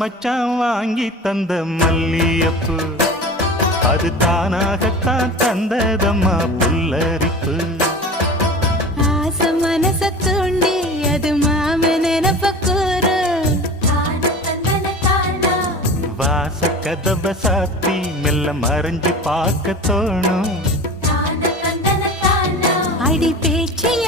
மச்சான் வாங்கி தந்த மல்லியப்பு அது தானாகத்தான் தந்ததம்மா புல்லரிப்பு. ஆச மனச தூண்டி அது மாம நினப்பக்கூறு வாச கதவ சாத்தி மெல்ல மறைஞ்சு பார்க்க தோணும். அடி பேச்சிய